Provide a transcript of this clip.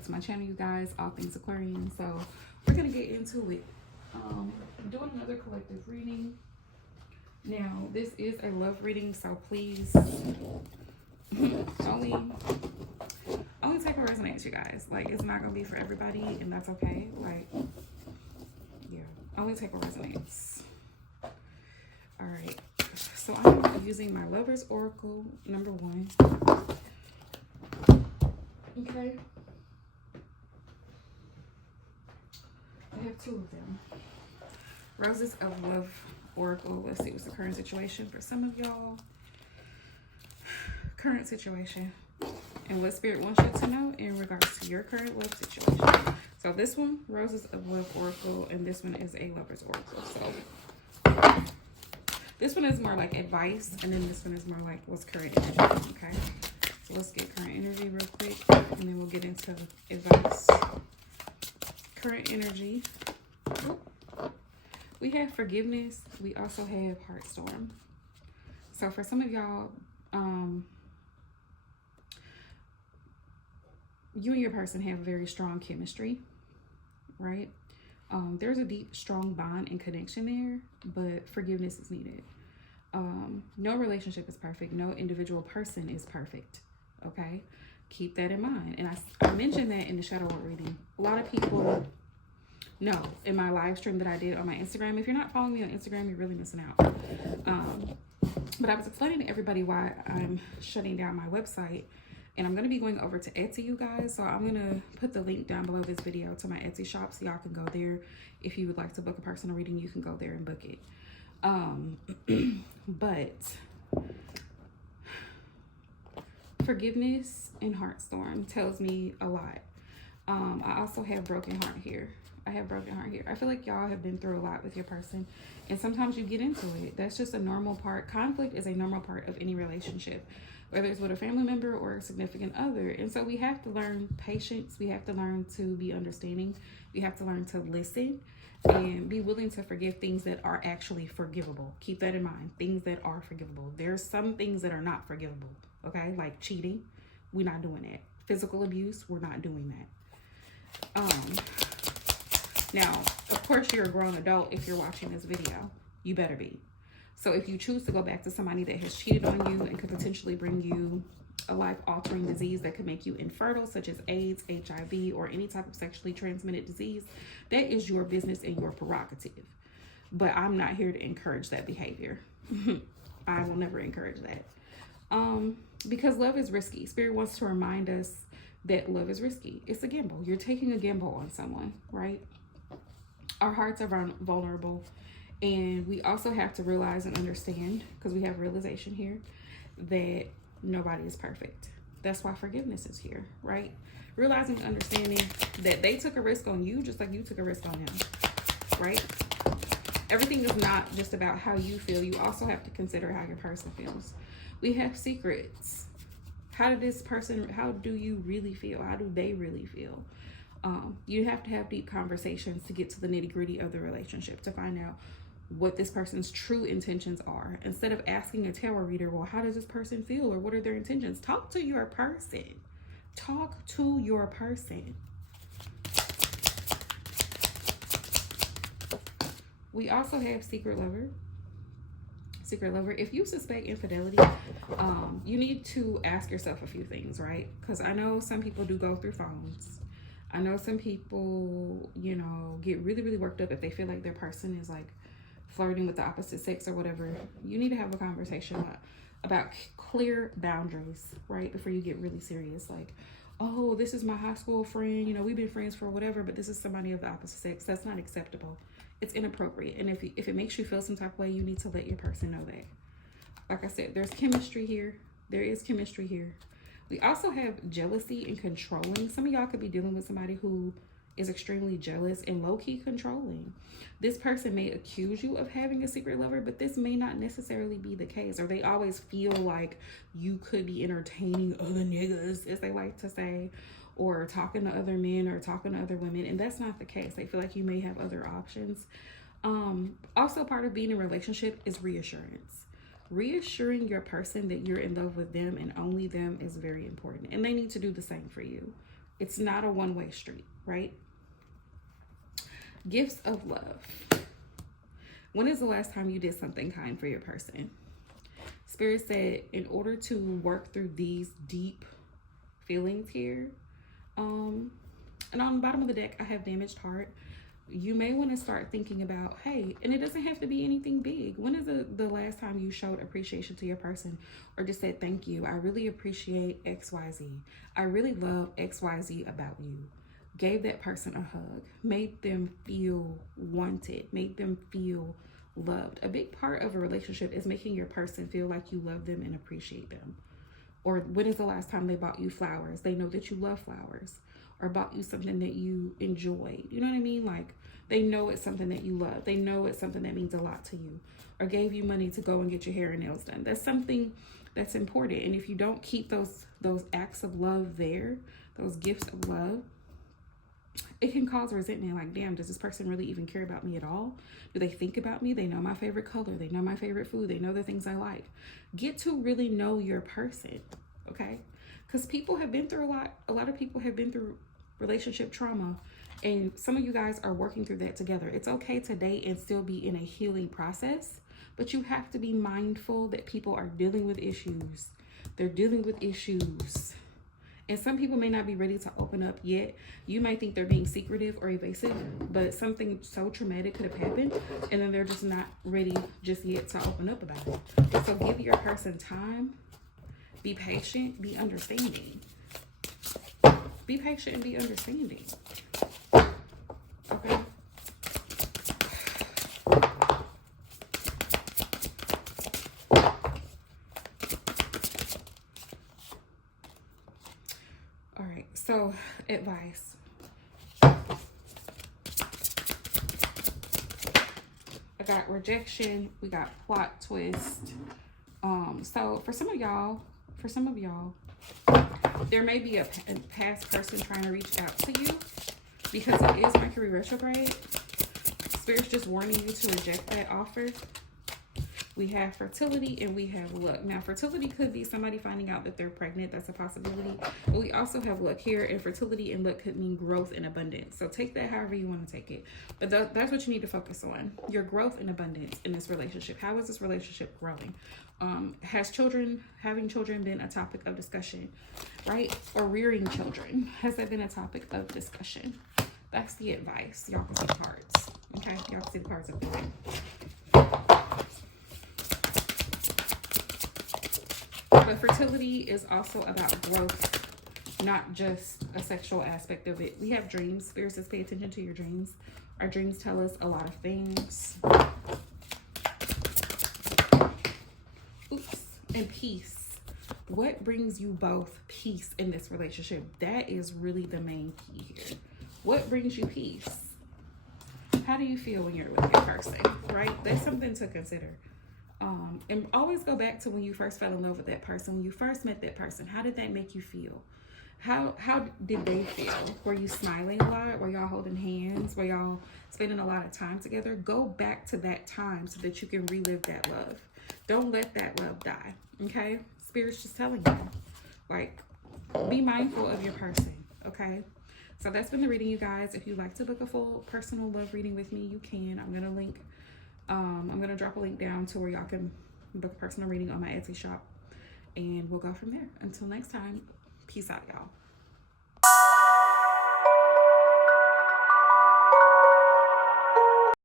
back to my channel, you guys, all things Aquarian. So we're gonna get into it. I'm doing another collective reading. Now this is a love reading, so please only take what resonates, you guys. Like, it's not gonna be for everybody, and that's okay. Like, yeah, only take what resonates. All right, so I'm using my Lover's Oracle number 1. Okay, I have 2 of them. Roses of Love Oracle. Let's see what's the current situation for some of y'all. Current situation and what Spirit wants you to know in regards to your current love situation. So this one, Roses of Love Oracle, and this one is a Lover's Oracle. So this one is more like advice, and then this one is more like what's current energy. Okay, so let's get current energy real quick, and then we'll get into advice. Current energy. We have forgiveness. We also have Heartstorm. So for some of y'all, you and your person have very strong chemistry, right? There's a deep, strong bond and connection there, but forgiveness is needed. No relationship is perfect. No individual person is perfect, okay? Keep that in mind. And I mentioned that in the shadow work reading. A lot of people know in my live stream that I did on my Instagram. If you're not following me on Instagram, you're really missing out. But I was explaining to everybody why I'm shutting down my website. And I'm going to be going over to Etsy, you guys. So I'm going to put the link down below this video to my Etsy shop, so y'all can go there. If you would like to book a personal reading, you can go there and book it. But forgiveness and Heartstorm tells me a lot. I also have broken heart here. I have broken heart here. I feel like y'all have been through a lot with your person, and sometimes you get into it. That's just a normal part. Conflict is a normal part of any relationship, whether it's with a family member or a significant other. And so we have to learn patience. We have to learn to be understanding. We have to learn to listen and be willing to forgive things that are actually forgivable. Keep that in mind. Things that are forgivable. There's some things that are not forgivable, okay? Like cheating. We're not doing that. Physical abuse. We're not doing that. Now, of course, you're a grown adult if you're watching this video. You better be. So if you choose to go back to somebody that has cheated on you and could potentially bring you a life-altering disease that could make you infertile, such as AIDS, HIV, or any type of sexually transmitted disease, that is your business and your prerogative. But I'm not here to encourage that behavior. I will never encourage that. Because love is risky. Spirit wants to remind us that love is risky. It's a gamble. You're taking a gamble on someone, right? Our hearts are vulnerable. And we also have to realize and understand, because we have realization here, that nobody is perfect. That's why forgiveness is here, right? Realizing and understanding that they took a risk on you just like you took a risk on them, right? Everything is not just about how you feel. You also have to consider how your person feels. We have secrets. How do you really feel? How do they really feel? You have to have deep conversations to get to the nitty-gritty of the relationship, to find out what this person's true intentions are. Instead of asking a tarot reader, well, how does this person feel, or what are their intentions? Talk to your person. Talk to your person. We also have Secret Lover. Secret Lover. If you suspect infidelity, you need to ask yourself a few things, right? Because I know some people do go through phones. I know some people, you know, get really, really worked up if they feel like their person is like flirting with the opposite sex or whatever. You need to have a conversation about clear boundaries, right? Before you get really serious. Like, oh, this is my high school friend. You know, we've been friends for whatever, but this is somebody of the opposite sex. That's not acceptable. It's inappropriate. And if it makes you feel some type of way, you need to let your person know that. Like I said, there's chemistry here. There is chemistry here. We also have jealousy and controlling. Some of y'all could be dealing with somebody who is extremely jealous and low-key controlling. This person may accuse you of having a secret lover, but this may not necessarily be the case. Or they always feel like you could be entertaining other niggas, as they like to say, or talking to other men or talking to other women. And that's not the case. They feel like you may have other options. Also, part of being in a relationship is reassurance. Reassuring your person that you're in love with them and only them is very important. And they need to do the same for you. It's not a one-way street, right? Gifts of love. When is the last time you did something kind for your person? Spirit said, in order to work through these deep feelings here, and on the bottom of the deck, I have damaged heart. You may want to start thinking about, hey, and it doesn't have to be anything big. When is the last time you showed appreciation to your person or just said, thank you, I really appreciate XYZ. I really love XYZ about you. Gave that person a hug, made them feel wanted, made them feel loved. A big part of a relationship is making your person feel like you love them and appreciate them. Or when is the last time they bought you flowers? They know that you love flowers. Or bought you something that you enjoyed. You know what I mean? Like, they know it's something that you love. They know it's something that means a lot to you. Or gave you money to go and get your hair and nails done. That's something that's important. And if you don't keep those acts of love there, those gifts of love, it can cause resentment. Like, damn, does this person really even care about me at all? Do they think about me? They know my favorite color. They know my favorite food. They know the things I like. Get to really know your person, okay? Because people have been through a lot. A lot of people have been through relationship trauma, and some of you guys are working through that together. It's okay to date and still be in a healing process, but you have to be mindful that people are dealing with issues. They're dealing with issues. And some people may not be ready to open up yet. You might think they're being secretive or evasive, but something so traumatic could have happened, and then they're just not ready just yet to open up about it. So give your person time. Be patient. Be understanding. Be patient and be understanding. Okay? All right, so advice. I got rejection, we got plot twist. So for some of y'all, there may be a past person trying to reach out to you because it is Mercury retrograde. Spirit's just warning you to reject that offer. We have fertility and we have luck. Now, fertility could be somebody finding out that they're pregnant. That's a possibility. But we also have luck here, and fertility and luck could mean growth and abundance. So take that however you want to take it. But that's what you need to focus on. Your growth and abundance in this relationship. How is this relationship growing? Having children been a topic of discussion, right? Or rearing children. Has that been a topic of discussion? That's the advice. Y'all can see the cards. Okay? Y'all can see the cards of the deck. But fertility is also about growth, not just a sexual aspect of it. We have dreams. Spirit says pay attention to your dreams. Our dreams tell us a lot of things. Oops. And peace. What brings you both peace in this relationship? That is really the main key here. What brings you peace? How do you feel when you're with your person, right? That's something to consider. And always go back to when you first fell in love with that person. When you first met that person, how did that make you feel? How did they feel? Were you smiling a lot? Were y'all holding hands? Were y'all spending a lot of time together? Go back to that time so that you can relive that love. Don't let that love die, okay? Spirit's just telling you. Like, be mindful of your person, okay? So that's been the reading, you guys. If you'd like to book a full personal love reading with me, you can. I'm going to drop a link down to where y'all can book a personal reading on my Etsy shop. And we'll go from there. Until next time, peace out, y'all.